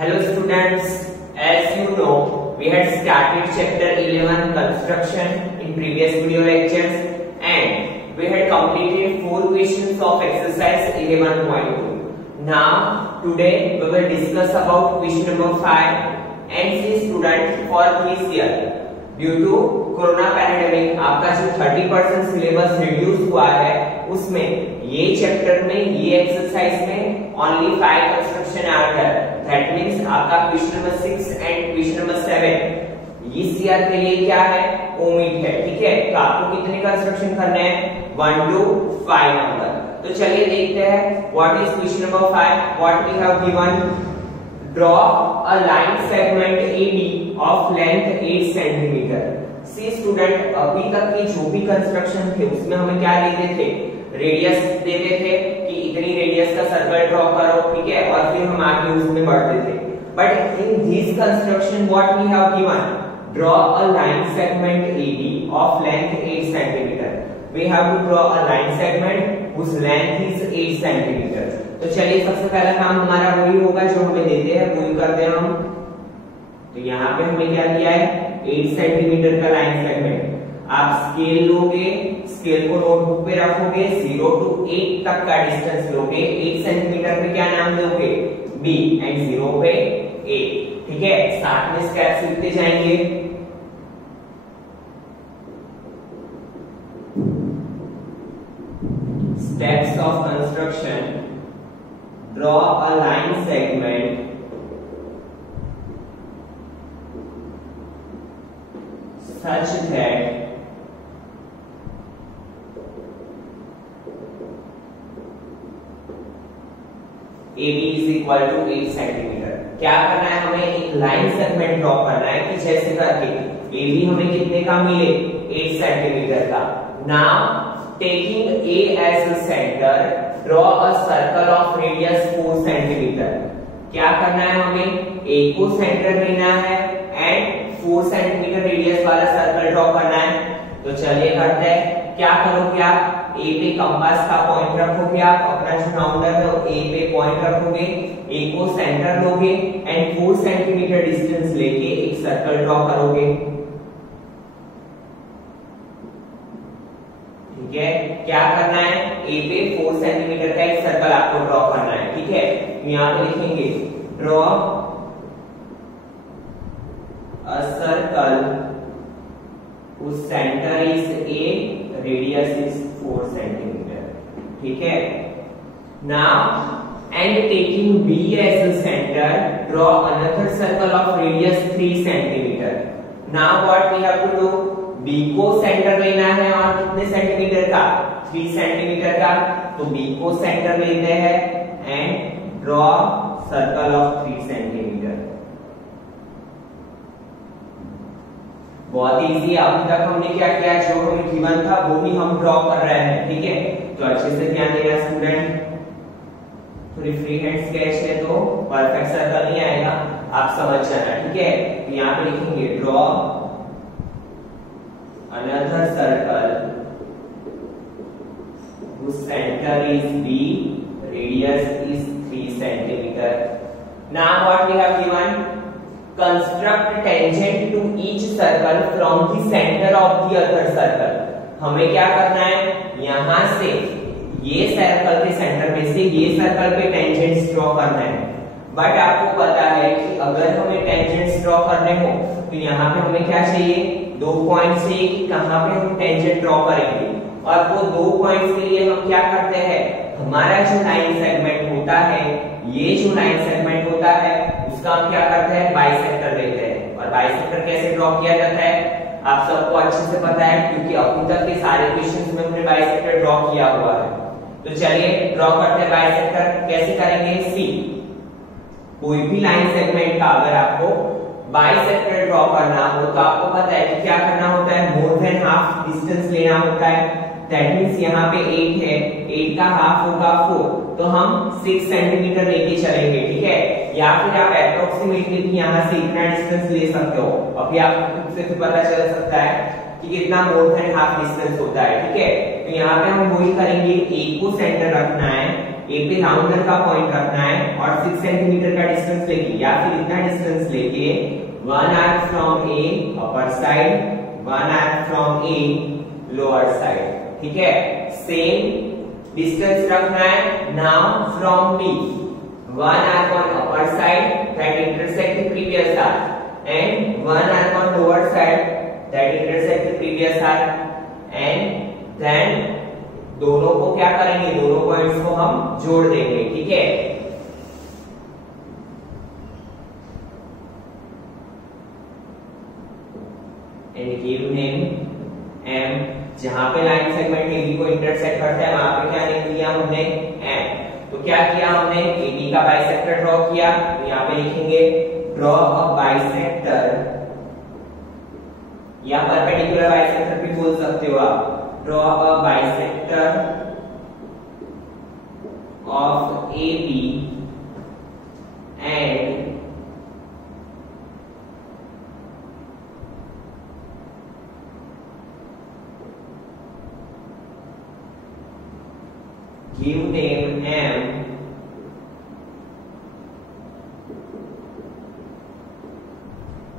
Hello students, as you know, we had started chapter 11 construction in previous video lectures and we had completed 4 questions of exercise 11.2. Now today we will discuss about question number 5 and see students for this year. Due to corona pandemic आपका जो 30% syllabus reduce हुआ है उसमें ये chapter में ये exercise में only 5 construction are है। दैट मींस आपका question number 6 and question number 7 इस ईयर के लिए क्या है, ओमिट है। ठीक है, तो आपको कितने कंस्ट्रक्शन करने हैं, 1 to 5 नंबर। तो चलिए देखते हैं what is question number 5। What we have given, draw a line segment AB of length 8 cm। See student, अभी तक के जो भी कंस्ट्रक्शन थे उसमें हमें क्या देते थे, रेडियस देते थे कि इतनी रेडियस का सर्कल ड्रॉ करो। ठीक है, और फिर हम आगे उसमें बढ़ते थे। But in this construction what we have given, draw a line segment AB of length 8 cm। we have to draw a line segment whose length is 8 cm। तो चलिए सबसे पहला काम हमारा वही होगा जो हमें देते हैं, वही करते हैं हम। तो यहाँ पे हमें क्या दिया है, 8 सेंटीमीटर का लाइन सेगमेंट। आप स्केल लोगे, स्केल को नोटबुक पे रखोगे, 0 to 8 तक का डिस्टेंस लोगे। 8 सेंटीमीटर पे क्या नाम दोगे, B एंड 0 पे A। ठीक है, साथ में स्टेप्स लिखते जाएंगे। Steps of construction, draw a line segment such that AB is equal to 8 centimetre. क्या करना है, हमें एक लाइन सेगमेंट ड्रॉ करना है कि जैसे करके AB हमें कितने का मिले, 8 सेंटीमीटर का। Now taking A as a center, draw a circle of radius 4 centimeter। क्या करना है, हमें A को सेंटर लेना है एंड 4 सेंटीमीटर रेडियस वाला सर्कल ड्रॉ करना है। तो चलिए करते हैं। क्या करोगे आप, A पे कंपास का पॉइंट रखोगे, आप अपना जो राउंडर है वो A पे पॉइंट रखोगे, A को सेंटर लोगे एंड 4 सेंटीमीटर डिस्टेंस लेके एक सर्कल ड्रॉ करोगे। ठीक है, क्या करना है, A पे 4 सेंटीमीटर का एक सर्कल आपको ड्रॉ करना है। ठीक है, यहाँ पे लिखेंगे draw a circle whose center is A, radius is 4 centimetre. ठीक है, now and taking B as a center, draw another circle of radius 3 centimeter। now what we have to do, B को सेंटर लेना है और कितने centimetre का, 3 centimetre का। तो B को सेंटर लेते हैं and draw circle of 3 centimetre. बहुत इजी। अभी तक हमने क्या किया, जो हमें गिवन था वो भी हम ड्रॉ कर रहे हैं। ठीक है, तो अच्छे से ध्यान देना स्टूडेंट। थोड़ी फ्री हैंड स्केच है तो परफेक्ट सर्कल नहीं आएगा, आप समझ जाना। ठीक है, तो यहाँ पे लिखेंगे draw another circle whose center is B, radius is 3 centimeter। now what we have given, construct tangent to each circle from the center of the other circle। हमें क्या करना है, यहां से ये सर्कल के सेंटर में से ये सर्कल पे टेंजेंट्स ड्रॉ करना है। बट आपको पता है कि अगर हमें टेंजेंट्स ड्रॉ करने हो तो यहाँ पे हमें क्या चाहिए, 2 पॉइंट से कि कहां पे हम टेंजेंट ड्रॉ करेंगे। और वो 2 पॉइंट्स के लिए हम क्या करते हैं, हमारा जो लाइन सेगमेंट होता है, ये जो लाइन सेगमेंट होता है उसका हम क्या करते हैं, बाइसेक्टर लेते हैं। और बाइसेक्टर कैसे ड्रॉ किया जाता है, आप सबको अच्छे से पता है क्योंकि अभी तक के सारे क्वेश्चंस में हमने बाइसेक्टर ड्रॉ किया हुआ है। तो चलिए ड्रॉ करते हैं बाइसेक्टर। कैसे करेंगे, सी कोई भी लाइन सेगमेंट का अगर आपको बाइसेक्टर ड्रॉ करना हो तो आपको पता है कि क्या करना होता है, मोर देन हाफ डिस्टेंस लेना होता है। दैट मींस यहाँ पे 8 है, 8 का हाफ होगा 4, तो हम 6 सेंटीमीटर लेके चलेंगे। ठीक है, या फिर आप अप्रोक्सीमेटली भी यहाँ से इतना डिस्टेंस ले सकते हो। अभी आपको खुद से तो पता चल सकता है कि कितना मोर देन हाफ डिस्टेंस होता है। ठीक है, तो यहाँ पे हम वही करेंगे, A को सेंटर रखना है, ए पे राउंडर का पॉइंट रखना है और 6 सेंटीमीटर का डिस्टेंस लेके या फिर इतना डिस्टेंस लेके one arc from A upper side, one arc from A lower side, ठीक है। सेम डिस्टेंस रखना है now from B, one arc on upper side that intersect the previous arc and one arc on lower side that intersect the previous arc and then दोनों को क्या करेंगे, दोनों points को हम जोड़ देंगे, ठीक है। and give name M, जहां पे लाइन सेगमेंट AB को इंटरसेक्ट करता है वहां पे क्या नेम दिया हमने M। तो क्या किया हमने, AB का बाइसेक्टर ड्रॉ किया, तो यहाँ पे लिखेंगे ड्रॉ अ बाइसेक्टर या परपेंडिकुलर बाइसेक्टर भी बोल सकते हो आप, draw a bisector of AB and give name M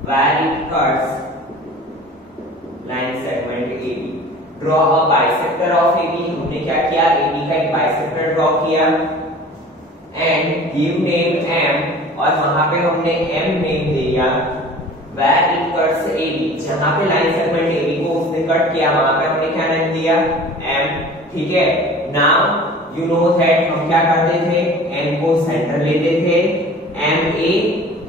where it cuts line segment AB. Draw a bisector of AB, हमने क्या किया, AB का एक बाइसेक्टर ड्रॉ किया and give name M, और वहां पे हमने M नेम दिया where it cuts AB, जहां पे लाइन सेगमेंट AB को उसने कट किया वहां पे हमने क्या नेम दिया M, ठीक है। नाउ यू नो दैट हम क्या करते थे, M को सेंटर लेते थे, MA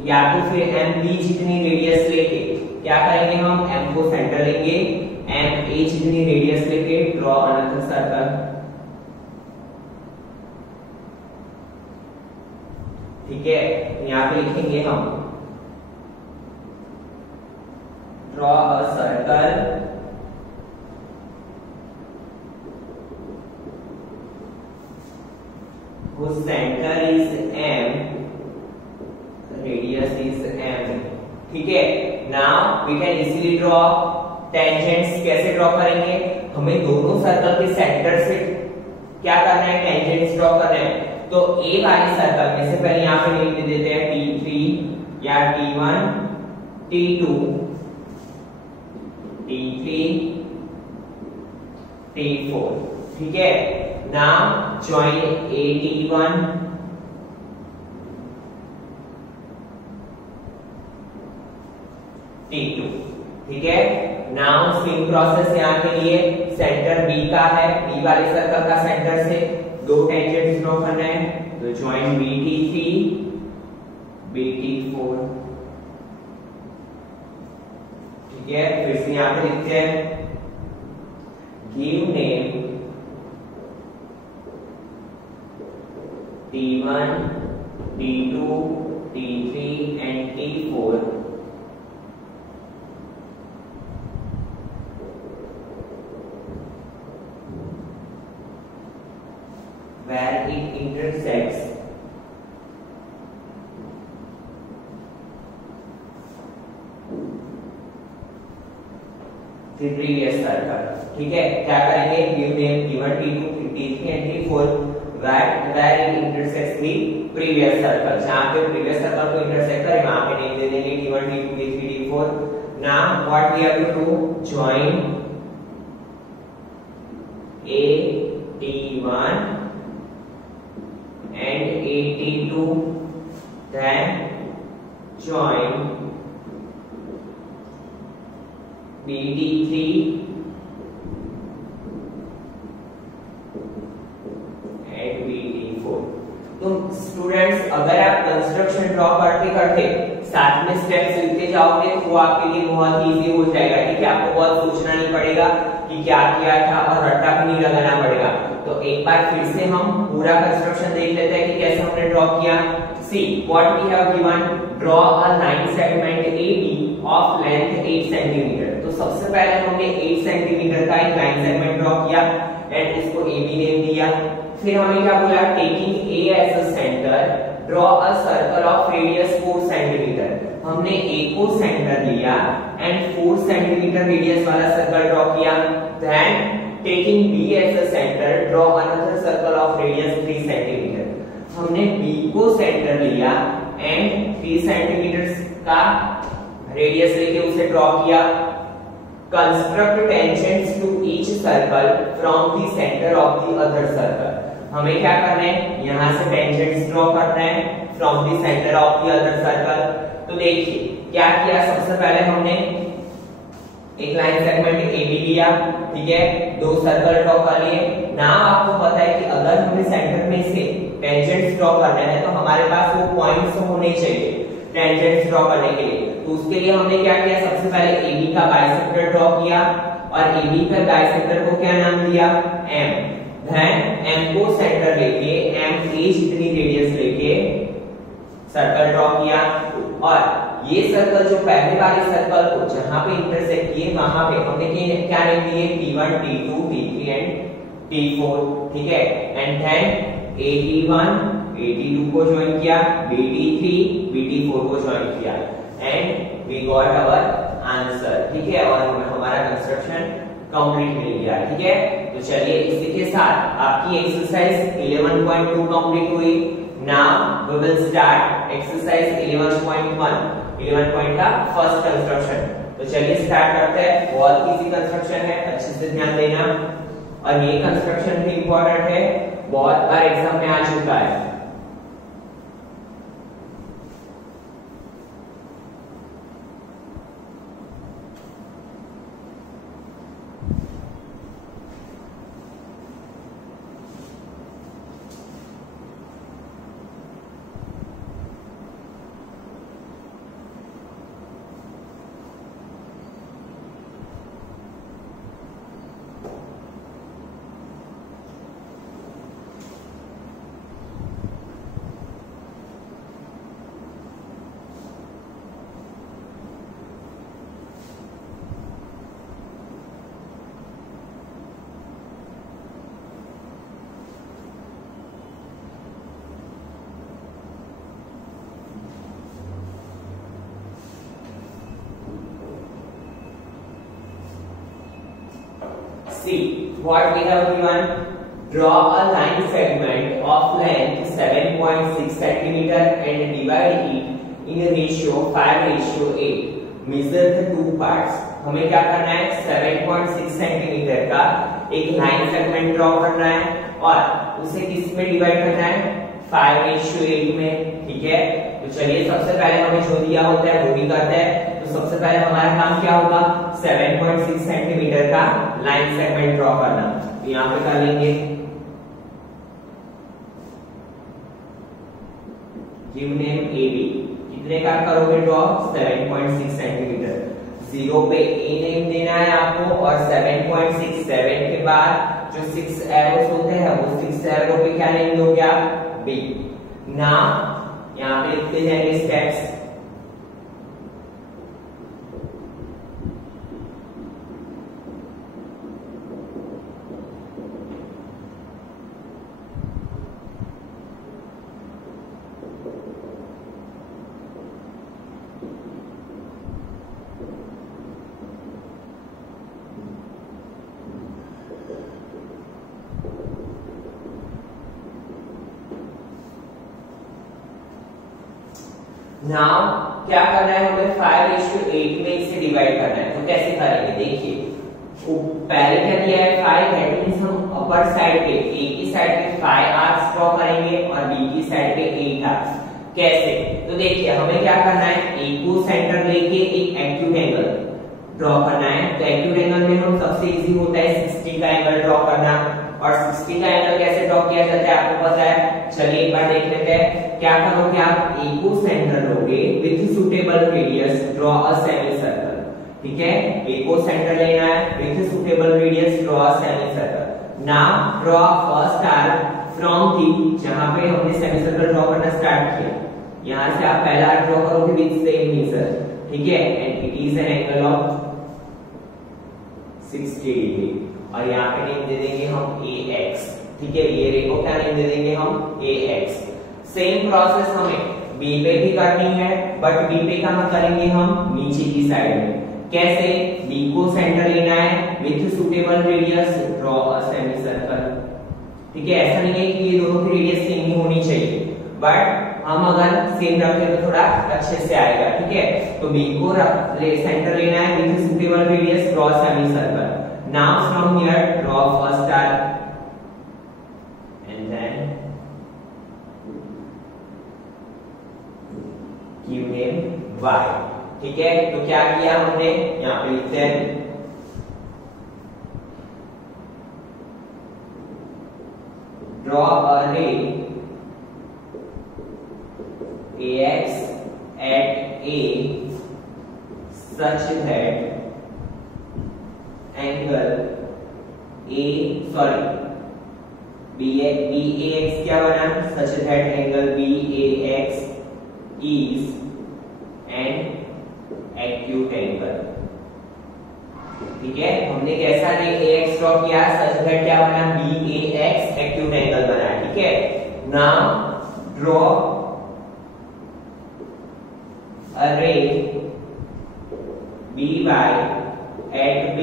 या तो फिर MB जितनी रेडियस लेके क्या करेंगे, हम M को सेंटर लेंगे, MA जितनी रेडियस लेके ड्रॉ अनदर सर्कल, ठीक है। यहाँ पे लिखेंगे हम draw a circle whose center is M, radius is M, ठीक है। Now we can easily draw tangents, कैसे ड्रॉ करेंगे, हमें दोनों सर्कल के सेंटर से क्या करना है, टेंजेंट्स ड्रॉ करना है। तो ए वाली सर्कल में से पहले यहाँ पे नेम दे देते हैं T3 या T1, T2, T3, T4, ठीक है। Now join AT1 T2, ठीक है। Now स्विंग प्रोसेस यहाँ के लिए सेंटर B का है, B वाले सर्कल का सेंटर से दो टेंजेंट्स ड्रॉ करना है, तो join BT3 BT4, ठीक है। फिर से यहाँ पे लिखते हैं give name T1, T2, T3 and T4 where it intersects the previous circle, ठीक है। क्या करेंगे, give name T1, T2, T3 and T4 where it intersects the previous circle, जहाँ पे previous circle को intersect करे वहाँ पे नेम दे देंगे T1, T2, T3, T4। Now what we have to do, join A T1 and A T2, then join B T3 तो students अगर आप कंस्ट्रक्शन ड्रॉ करते करते साथ में स्टेप्स लिखते जाओगे तो आपके लिए बहुत इजी हो जाएगा, ठीक है। आपको बहुत सोचना नहीं पड़ेगा कि क्या किया था और रट्टा भी नहीं लगाना पड़ेगा। तो एक बार फिर से हम पूरा कंस्ट्रक्शन देख लेते हैं कि कैसे हमने ड्रॉ किया। See what we have given, draw a line segment AB of length 8 centimetre. तो सबसे पहले हमने 8 सेंटीमीटर का एक लाइन सेगमेंट ड्रॉ किया एंड इसको AB नेम दिया। फिर हमें क्या बोला, taking A as a centre draw a circle of radius 4 centimetre. हमने A को सेंटर लिया एंड 4 सेंटीमीटर रेडियस वाला सर्कल ड्रॉ किया। Then taking B as a centre draw another circle of radius 3 centimetre. हमने बी को centre लिया and 3 centimetre का radius लेके उसे ड्रॉ किया। Construct tangents to each circle from the centre of the other circle. हमें क्या करना है, यहां से टेंजेंट्स ड्रॉ करना है from the centre of the other circle. तो देखिए क्या किया, सबसे पहले हमने एक लाइन सेगमेंट AB लिया, ठीक है, 2 सर्कल ड्रॉ कर लिए। नाउ आपको पता है कि अगर हमें सेंटर में से टेंजेंट्स ड्रॉ करना है तो हमारे पास वो पॉइंट्स होने चाहिए टेंजेंट्स ड्रॉ करने के लिए। तो उसके लिए हमने क्या किया, सबसे पहले AB का बाइसेक्टर ड्रॉ किया और AB का बाइसेक्टर को क्या नाम दिया, M। देन M को सेंटर लेके M जितनी रेडियस लेके सर्कल ड्रॉ किया और ये सर्कल जो पहले वाले सर्कल को जहां पे इंटरसेक्ट किए वहां पे हमने क्या नेम दिए, P1 P2 P3 and P4, ठीक है। एंड देन AT1 AT2 को ज्वाइन किया, BT3 BT4 को ज्वाइन किया and we got our answer, ठीक है, और हमारा कंस्ट्रक्शन कंप्लीट मिल गया, ठीक है। तो चलिए इसी के साथ आपकी एक्सरसाइज 11.2 कंप्लीट हुई। Now we will start exercise 11.1, 11 point का फर्स्ट कंस्ट्रक्शन। तो चलिए स्टार्ट करते हैं। बहुत इजी कंस्ट्रक्शन है, अच्छे से ध्यान देना। और ये कंस्ट्रक्शन भी इंपॉर्टेंट है, बहुत बार एग्जाम में आ चुका है। See what we have given. Draw a line segment of length 7.6 cm and divide it in a ratio 5:8. Measure the two parts. हमें क्या करना है, 7.6 सेंटीमीटर का एक लाइन सेगमेंट ड्रॉ करना है और उसे किस में डिवाइड करना है, 5:8 में, ठीक है। तो चलिए सबसे पहले हमें जो दिया होता है वो भी करते हैं। तो सबसे पहले हमारा काम क्या होगा, 7.6 सेंटीमीटर का लाइन सेगमेंट ड्रॉ करना। तो यहाँ पे कर लेंगे, गिव नेम AB। कितने का करोगे ड्रॉ, 7.6 सेंटीमीटर। 0 पे A नेम देना है आपको और 7.67 के बाद जो 6 एरोस होते हैं वो 6 एरो पे क्या नेम दोगे आप, B। नाउ यहाँ पे लिखते जाएंगे स्टेप्स। नाउ क्या करना है, हमें 5:8 में इसे डिवाइड करना है। तो कैसे करेंगे, देखिए पहले क्या दिया है 5, दैट मींस हम अपर साइड पे A की साइड पे 5 आर्क्स ड्रॉ करेंगे और B की साइड पे 8 आर्क्स। कैसे, तो देखिए हमें क्या करना है, A को सेंटर लेके एक एक्यूट एंगल ड्रॉ करना है। तो एक्यूट एंगल में हम सबसे इजी होता है 60 का एंगल ड्रॉ करना। और 60 का एंगल कैसे ड्रॉ किया जाता है आपको पता है, चलिए एक बार देख लेते हैं। क्या करोगे आप, A को सेंटर लोगे, with suitable radius draw a semi circle, ठीक है। A को सेंटर लेना है, with suitable radius draw a semi circle. Now draw first arc from the, जहां पे हमने सेमी सर्कल ड्रॉ करना स्टार्ट किया, यहां से आप पहला आर्क ड्रॉ करोगे विथ सेम मेजर, ठीक है। And it is an angle of 60 degree और यहाँ पे नेम दे देंगे हम AX, ठीक है। ये रे को क्या नेम दे देंगे हम, AX। सेम प्रोसेस हमें B पे भी करनी है, बट B पे कहां करेंगे हम, नीचे की साइड में। कैसे, B को सेंटर लेना है, with suitable radius draw a semi circle, ठीक है, ऐसा नहीं है कि ये दोनों की रेडियस सेम ही होनी चाहिए, बट हम अगर सेम रखें तो थोड़ा अच्छे से आएगा। ठीक है, तो बी को सेंटर लेना है with suitable radius, draw semicircle. Now from here draw first arc and then give name y। ठीक है, तो क्या किया हमने, यहाँ पे लिखते हैं draw a ray AX at A such that angle BAX क्या बना, such that angle BAX is an acute angle। ठीक है, हमने कैसा रे AX ड्रॉ किया, सच दैट क्या बना, BAX एक्यूट एंगल बना। ठीक है, नाउ ड्रॉ अ रे BY at B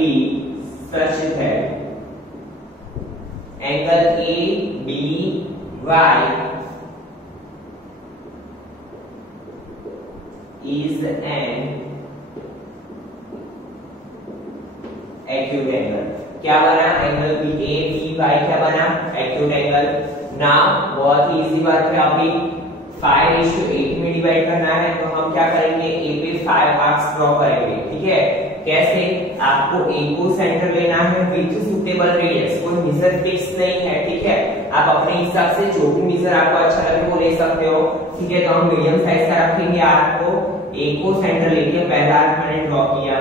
such that angle ABY is an acute angle. क्या बना, एंगल BABY क्या बना, एक्यूट एंगल। नाउ बहुत ही इजी बात है, अभी 5:8 में डिवाइड करना है, तो हम क्या करेंगे, ए पे 5 आर्क्स ड्रॉ करेंगे। ठीक है, कैसे, आपको ए को सेंटर लेना है विथ सुटेबल रेडियस, कोई मेजर फिक्स नहीं है। ठीक है, आप अपने हिसाब से जो भी मेजर आपको अच्छा लगे वो ले सकते हो। ठीक है, तो हम मीडियम साइज का रखेंगे आर्क को, ए को सेंटर लेके पहला आर्क मैंने ड्रॉ किया,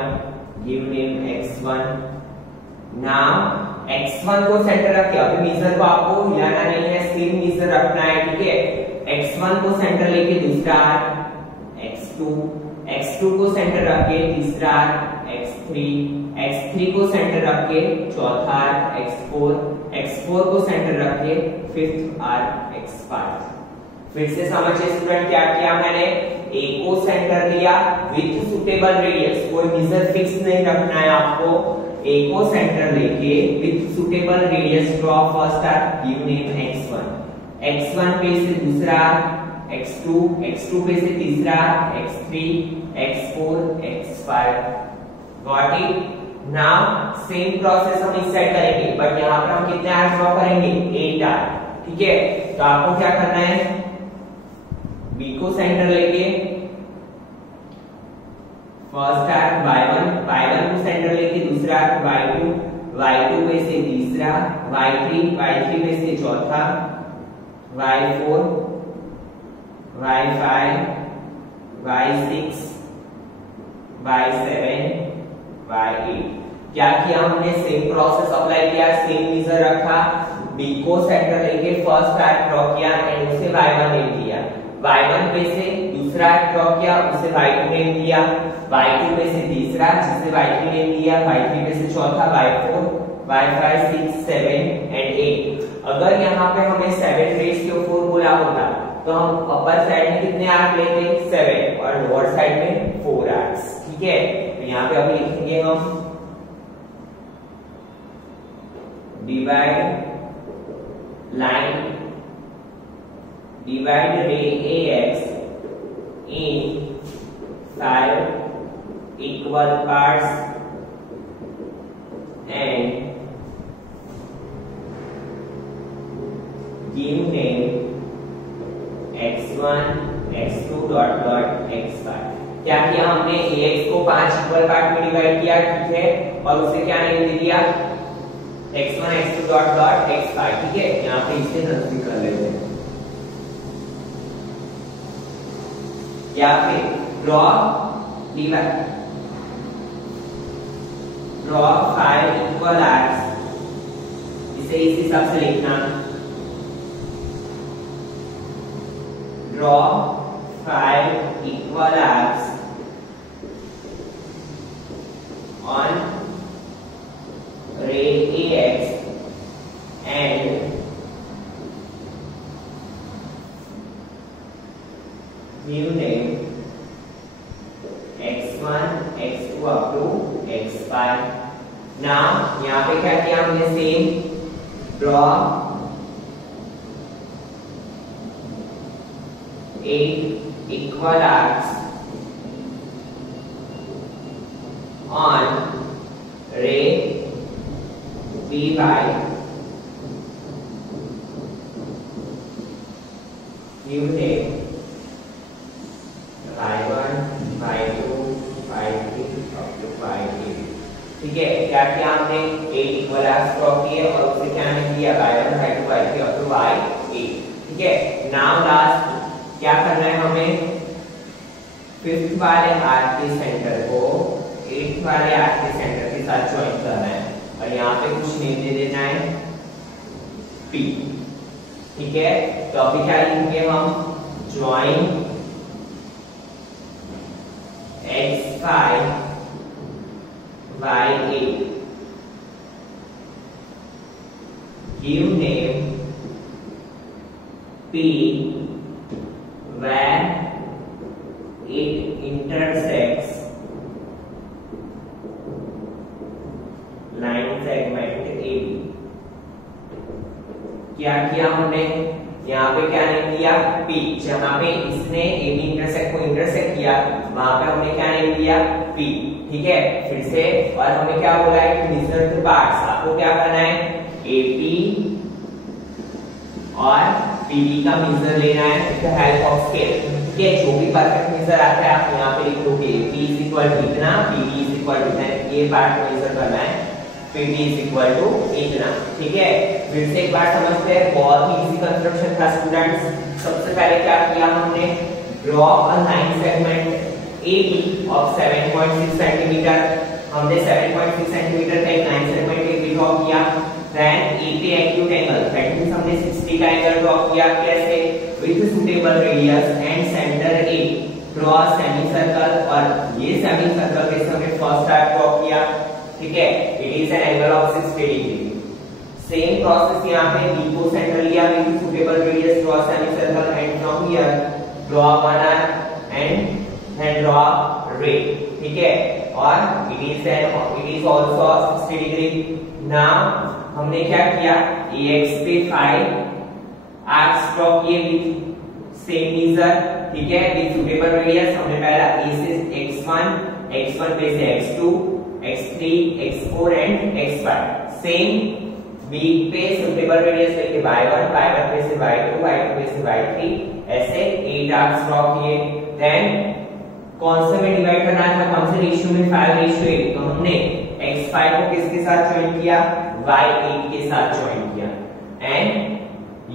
give name x1। Now x1 को सेंटर रखिए, अभी मेजर को आपको हिलाना नहीं है, सेम मेजर रखना है। ठीक है, x1 को सेंटर लेके दूसरा आर्क x2 को सेंटर रख के तीसरा आर्क x3 को सेंटर रख के चौथा आर्क x4 को सेंटर रख के फिफ्थ आर्क x5। फिर से समझिए स्टूडेंट, क्या किया मैंने, ए को सेंटर लिया विथ सुटेबल रेडियस, कोई मेजर फिक्स नहीं रखना है आपको, ए को सेंटर लेके with suitable radius draw first arc, give name x1 पे से दूसरा x2 पे से तीसरा x3 x4 x5। Got it. Now same process हम इस साइड करेंगे, बट यहाँ पर हम कितने आर्क ड्रॉ करेंगे, 8 आर्क। ठीक है, तो आपको क्या करना है, बी को सेंटर लेके फर्स्ट आर्क y1 को सेंटर लेके दूसरा आर्क y2 पे से तीसरा y3 पे से चौथा y4 y5 y6 y7 y8। क्या किया हमने, सेम प्रोसेस अप्लाई किया, सेम मेजर रखा, बी को सेंटर लेके फर्स्ट आर्क ड्रॉ किया एंड उसे y1 नेम दिया, y1 पे से दूसरा आर्क ड्रॉ किया, उसे y2 नेम दिया, y2 पे से तीसरा जिसे y3 नेम दिया, y3 पे से चौथा y4 y5 6 7 एंड 8। अगर यहाँ पे हमें 7 रेज के 4 बोला होता तो हम अपर साइड में कितने आर्क लेते, 7, और लोअर साइड में 4 आर्क्स। ठीक है, तो यहाँ पे अभी लिखेंगे हम divide ray AX in 5 equal parts and give name x1 x2 dot dot x5। क्या किया हमने, ax को 5 इक्वल पार्ट में डिवाइड किया। ठीक है, और उसे क्या नेम दे दिया, x1 x2 dot dot x5। ठीक है, यहाँ पे इसे नजदीक कर लेते हैं, या फिर ड्रॉ 5 इक्वल आर्क्स, इसे इस हिसाब से लिखना, draw 5 equal arcs on ray AX and give name x1 x2 up to x5। Now यहाँ पे क्या किया हमने, same draw 8 equal arcs on ray by unit y1 y2 y3 up to y8। ठीक है, क्या किया हमने 8 इक्वल आर्क्स ड्रॉ किए और उसे क्या हमने किया y1 y2 y3 up to y8। ठीक है, नाउ लास्ट क्या करना है हमें, 5th वाले आर्क के सेंटर को 8th वाले आर्क के सेंटर के साथ ज्वाइन करना है और यहाँ पे कुछ नेम दे देना है P। ठीक है, तो अभी क्या लिखेंगे हम, join x5 y8, give name P where it intersects line segment AB। क्या किया हमने, यहाँ पे क्या नेम दिया P, जहां पे इसने AB इंटरसेक्ट को इंटरसेक्ट किया वहां पे हमने क्या नेम दिया P। ठीक है, फिर से, और हमने क्या बोला है कि मेजर द पार्ट्स, आपको क्या करना है AP और PB का मेजर लेना है with the help of scale. ठीक है, जो भी परफेक्ट मेजर आता है आप यहाँ पे लिख दोगे P इज इक्वल टू इतना, PB इज इक्वल टू इतना, ये पार्ट मेजर करना है, PB इज इक्वल टू इतना। ठीक है, फिर से एक बार समझते हैं, बहुत ही इजी कंस्ट्रक्शन था स्टूडेंट्स। सबसे पहले क्या किया हमने, draw a line segment AB of 7.6 centimetre. हमने 7.6 सेंटीमीटर का एक लाइन सेगमेंट AB ड्रॉ किया। देन A पे एक्यूट एंगल, दैट मींस हमने 60 का एंगल ड्रॉ किया, कैसे, with suitable radius and centre A। Draw semi circle, और ये सेमी सर्कल के हमने फर्स्ट टाइप ड्रॉ किया। ठीक है, it is an angle of 60 degree. Same process यहाँ पे B को सेंटर लिया, with suitable radius, draw semicircle and from here draw one arc and then draw ray. ठीक है, और इट इज आल्सो 60 डिग्री। नाउ हमने क्या किया, AX पे 5 आर्क्स ड्रॉ किए विद सेम मेजर। ठीक है, विद सुटेबल रेडियस, हमने पहला A से x1 पे से x2 x3 x4 and x5। Same B पे सुटेबल रेडियस लेके y1 पे से y2 पे से y3, ऐसे 8 आर्क्स ड्रॉ किए। देन कौन से में डिवाइड करना था, कौन से रेशियो में, 5:8। तो हमने x5 को किसके साथ ज्वाइन किया, y8 के साथ ज्वाइन किया। एंड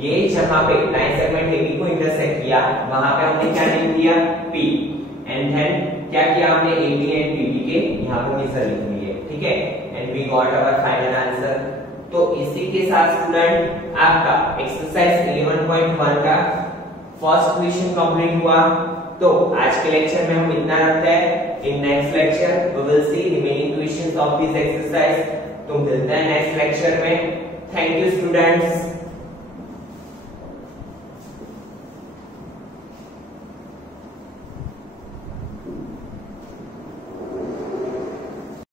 ये जहां पे लाइन सेगमेंट AB को इंटरसेक्ट किया वहां पे हमने क्या नेम दिया P। एंड देन क्या किया हमने AB एंड PB के यहाँ पे मेजर लिख लिए। ठीक है, and we got our final answer. तो इसी के साथ स्टूडेंट आपका एक्सरसाइज 11.1 का फर्स्ट क्वेश्चन कंप्लीट हुआ। तो आज के लेक्चर में हम इतना रखते हैं। In next lecture we will see remaining questions of this exercise. तो मिलते हैं नेक्स्ट लेक्चर में। Thank you students.